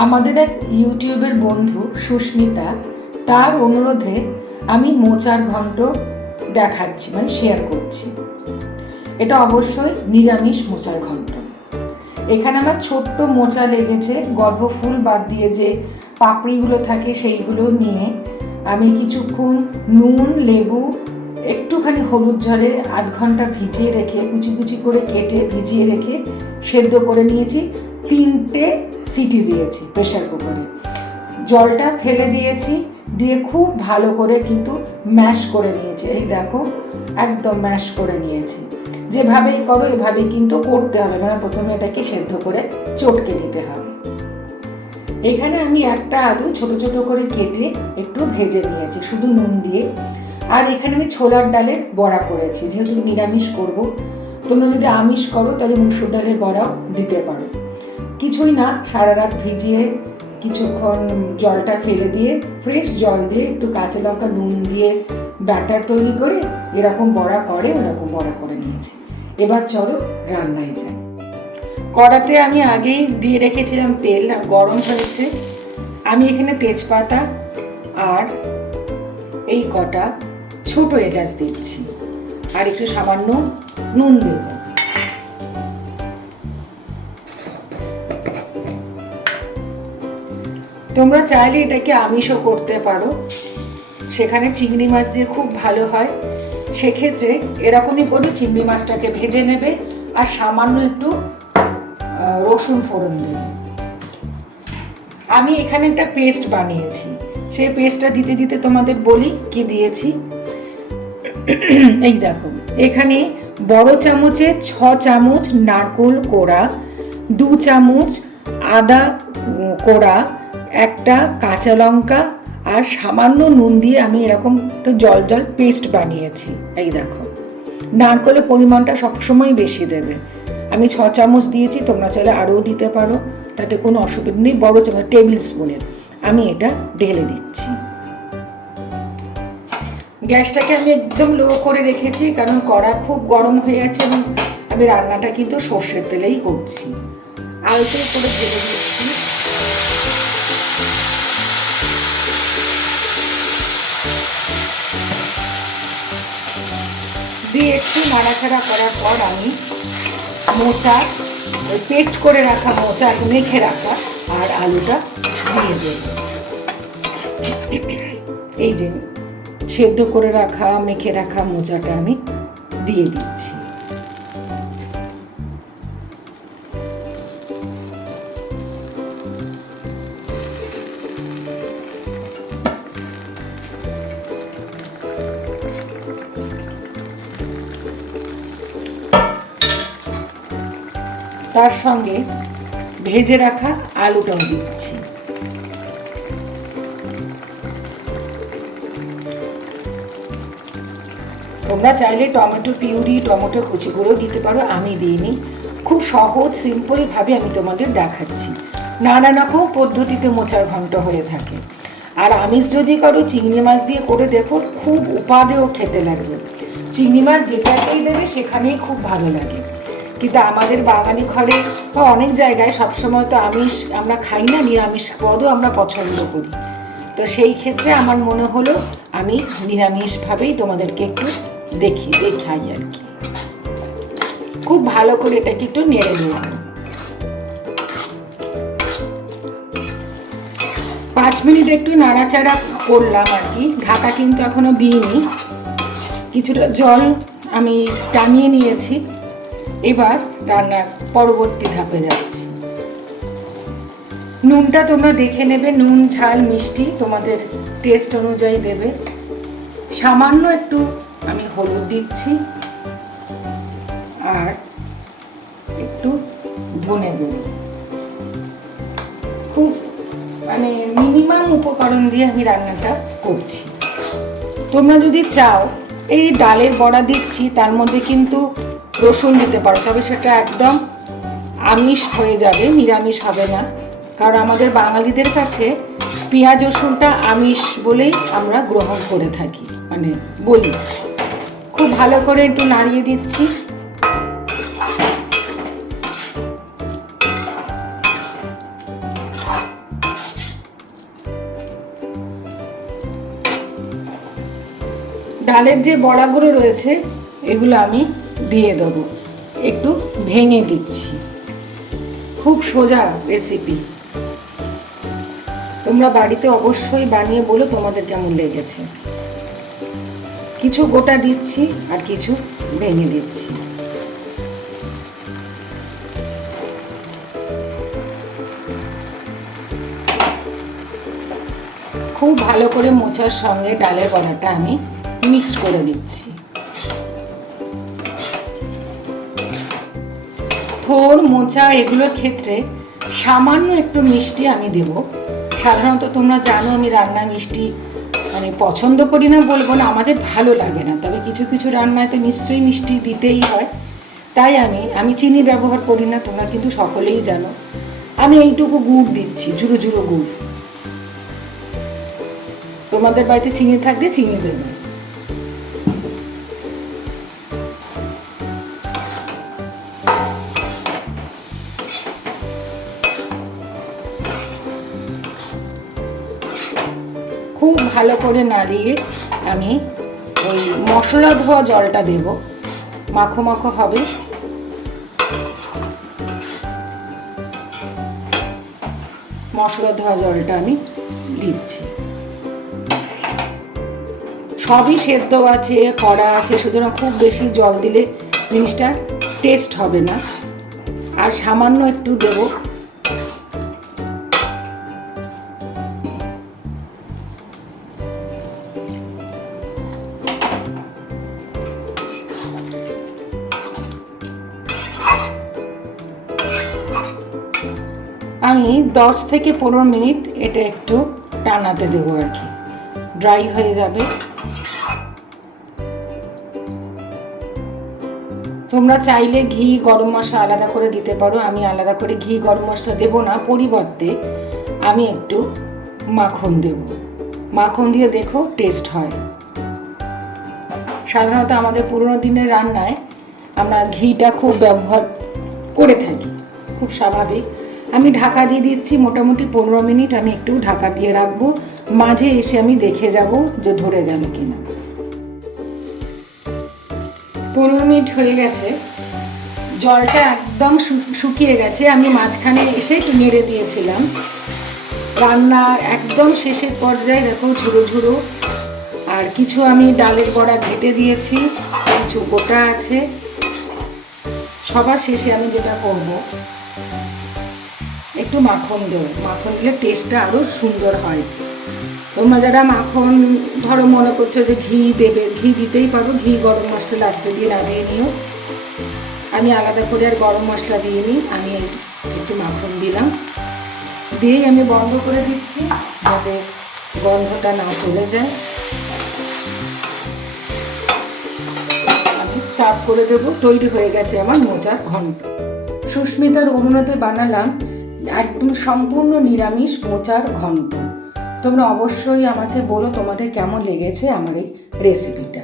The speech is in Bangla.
আমাদের এক ইউটিউবের বন্ধু সুস্মিতা, তার অনুরোধে আমি মোচার ঘন্ট দেখাচ্ছি, মানে শেয়ার করছি। এটা অবশ্যই নিরামিষ মোচার ঘন্ট। এখানে আমার ছোট্ট মোচা লেগেছে, গর্ভফুল বাদ দিয়ে যে পাপড়িগুলো থাকে সেইগুলো নিয়ে আমি কিছুক্ষণ নুন, লেবু, একটুখানি হলুদ জলে 8 ঘন্টা ভিজিয়ে রেখে কুচি কুচি করে কেটে ভিজিয়ে রেখে সেদ্ধ করে নিয়েছি। 3টে সিটি দিয়েছি প্রেশার কুকারে। জলটা ফেলে দিয়েছি, দিয়ে খুব ভালো করে কিন্তু ম্যাশ করে নিয়েছি। এই দেখো, একদম ম্যাশ করে নিয়েছি। যেভাবেই করো এভাবেই কিন্তু করতে হবে, মানে প্রথমে এটাকে সেদ্ধ করে চটকে নিতে হবে। এখানে আমি একটা আলু ছোট ছোট করে কেটে একটু ভেজে নিয়েছি শুধু নুন দিয়ে। আর এখানে আমি ছোলার ডালের বড়া করেছি, যেহেতু নিরামিষ করব। তোমরা যদি আমিষ করো তাহলে মুসুর ডালের বড়াও দিতে পারো। কিছুই না, সারা রাত ভিজিয়ে কিছুক্ষণ জলটা ফেলে দিয়ে ফ্রেশ জল দিয়ে একটু কাঁচা লঙ্কা নুন দিয়ে ব্যাটার তৈরি করে এরকম বড়া করে ওরকম বড়া করে নিয়েছি। এবার চলো রান্নায় যাই। কড়াতে আমি আগেই দিয়ে রেখেছিলাম তেল, আর গরম হয়েছে। আমি এখানে তেজপাতা আর এই কটা ছোট এলাচ দিচ্ছি, আর একটু সামান্য নুন দেব। তোমরা চাইলে এটাকে আমিষও করতে পারো, সেখানে চিংড়ি মাছ দিয়ে খুব ভালো হয়। সেক্ষেত্রে এরকমই করে চিংড়ি মাছটাকে ভেজে নেবে আর সামান্য একটু রসুন ফোড়ন দেবে। আমি এখানে একটা পেস্ট বানিয়েছি, সেই পেস্টটা দিতে দিতে তোমাদের বলি কি দিয়েছি। এই দেখো, এখানে বড় চামচে 6 চামচ নারকোল কোড়া, 2 চামচ আদা কোড়া, একটা কাঁচা লঙ্কা আর সামান্য নুন দিয়ে আমি এরকম একটু জল জল পেস্ট বানিয়েছি। এই দেখো, নারকোলের পরিমাণটা সবসময় বেশি দেবে। আমি 6 চামচ দিয়েছি, তোমরা চাইলে আরও দিতে পারো, তাতে কোনো অসুবিধা নেই। বড় চামচ টেবিল স্পুনের আমি এটা ঢেলে দিচ্ছি। গ্যাসটাকে আমি একদম লো করে রেখেছি, কারণ কড়া খুব গরম হয়ে আছে এবং আমি রান্নাটা কিন্তু সর্ষের তেলেই করছি। আলতো করে ঢেলে দিচ্ছি। দিয়ে একটু নাড়াচাড়া করার পর আমি মোচা, পেস্ট করে রাখা মোচা মেখে রাখা আর আলুটা দিয়ে দেব। এই যে সেদ্ধ করে রাখা মেখে রাখা মোচাটা আমি দিয়ে দিচ্ছি। তার সঙ্গে ভেজে রাখা আলুটাও দিচ্ছি। তোমরা চাইলে টমেটো পিউরি, টমেটো কুচি করেও দিতে পারো, আমি দিইনি। খুব সহজ সিম্পলভাবে আমি তোমাদের দেখাচ্ছি। নানা রকম পদ্ধতিতে মোচার ঘন্ট হয়ে থাকে। আর আমিষ যদি করো চিংড়ি মাছ দিয়ে করে দেখো, খুব উপাদেয় খেতে লাগবে। চিংড়ি মাছ যেটাকেই দেবে সেখানেই খুব ভালো লাগে। কিন্তু আমাদের বাঙালি ঘরে বা অনেক জায়গায় সবসময় তো আমিষ আমরা খাই না, নিরামিষ পদও আমরা পছন্দ করি। তো সেই ক্ষেত্রে আমার মনে হলো আমি নিরামিষভাবেই তোমাদেরকে একটু দেখাই আর কি। খুব ভালো করে এটাকে একটু নেড়ে নেব। 5 মিনিট একটু নাড়াচাড়া করলাম আর কি। ঢাকা কিন্তু এখনো দিইনি। কিছুটা জল আমি টানিয়ে নিয়েছি। এবার রান্নার পরবর্তী ধাপে যাচ্ছি। নুনটা তোমরা দেখে নেবে, নুন ঝাল মিষ্টি তোমাদের টেস্ট অনুযায়ী দেবে। সামান্য একটু আমি হলুদ দিচ্ছি আর একটু ধনে গুঁড়ো। খুব মানে মিনিমাম উপকরণ দিয়ে আমি রান্নাটা করছি। তোমরা যদি চাও এই ডালের বড়া দিচ্ছি তার মধ্যে কিন্তু রসুন দিতে পারো, তবে সেটা একদম আমিষ হয়ে যাবে, নিরামিষ হবে না। কারণ আমাদের বাঙালিদের কাছে পেঁয়াজ রসুনটা আমিষ বলেই আমরা গ্রহণ করে থাকি, মানে বলি। খুব ভালো করে একটু নাড়িয়ে দিচ্ছি। ডালের যে বড়াগুলো রয়েছে এগুলো আমি দিয়ে দেবো, একটু ভেঙে দিচ্ছি। খুব সোজা রেসিপি, তোমরা বাড়িতে অবশ্যই বানিয়ে বলো তোমাদের কেমন লেগেছে। কিছু গোটা দিচ্ছি আর কিছু ভেঙে দিচ্ছি। খুব ভালো করে মোচার সঙ্গে ডালের বড়াটা আমি মিক্সড করে দিচ্ছি। থোড়, মোচা এগুলোর ক্ষেত্রে সামান্য একটু মিষ্টি আমি দেব। সাধারণত তোমরা জানো আমি রান্না মিষ্টি মানে পছন্দ করি না বলবো না, আমাদের ভালো লাগে না, তবে কিছু কিছু রান্নায় তো নিশ্চয়ই মিষ্টি দিতেই হয়। তাই আমি চিনি ব্যবহার করি না, তোমরা কিন্তু সকলেই জানো। আমি এইটুকু গুড় দিচ্ছি, ঝুড়ো ঝুড়ো গুড়। তোমাদের বাড়িতে চিনি থাকলে চিনি দেবে। খুব ভালো করে নাড়িয়ে আমি ওই মশলা ধোয়া জলটা দেব, মাখো মাখো হবে। মশলা ধোয়া জলটা আমি দিচ্ছি। সবই সেদ্ধ আছে, কড়া আছে, সুতরাং খুব বেশি জল দিলে জিনিসটা টেস্ট হবে না। আর সামান্য একটু দেব আমি 10 থেকে 15 মিনিট এটা একটু টানাতে দেবো আর কি, ড্রাই হয়ে যাবে। তোমরা চাইলে ঘি, গরম মশলা আলাদা করে দিতে পারো। আমি আলাদা করে ঘি, গরম মশলা দেবো না, পরিবর্তে আমি একটু মাখন দেব। মাখন দিয়ে দেখো টেস্ট হয়। সাধারণত আমাদের পুরোনো দিনের রান্নায় আমরা ঘিটা খুব ব্যবহার করে থাকি, খুব স্বাভাবিক। আমি ঢাকা দিয়ে দিচ্ছি মোটামুটি 15 মিনিট। আমি একটু ঢাকা দিয়ে রাখবো, মাঝে এসে আমি দেখে যাব যে ধরে গেল কিনা। 15 মিনিট হয়ে গেছে, জলটা একদম শুকিয়ে গেছে। আমি মাঝখানে এসে একটু নেড়ে দিয়েছিলাম। রান্না একদম শেষের পর্যায়ে দেখো ঝুড়ো ঝুড়ো। আর কিছু আমি ডালের বড়া ঘেটে দিয়েছি, কিছু গোটা আছে। সবার শেষে আমি যেটা করব, একটু মাখন দেবো। মাখন দিলে টেস্টটা আরও সুন্দর হয়। তোমরা যারা মাখন ধরো মনে করছো যে ঘি দেবে, ঘি দিতেই পারো। ঘি, গরম মশলা লাস্টে দিয়ে নামিয়ে নিও। আমি আলাদা করে আর গরম মশলা দিয়ে নিই, আমি একটু মাখন দিলাম। দিয়েই আমি বন্ধ করে দিচ্ছি যাতে গন্ধটা না চলে যায়। আমি সার্ভ করে দেবো। তৈরি হয়ে গেছে আমার মোচার ঘন্ট। সুস্মিতার অনুরোধে বানালাম একদম সম্পূর্ণ নিরামিষ মোচার ঘন্ট। তোমরা অবশ্যই আমাকে বলো তোমাদের কেমন লেগেছে আমার এই রেসিপিটা।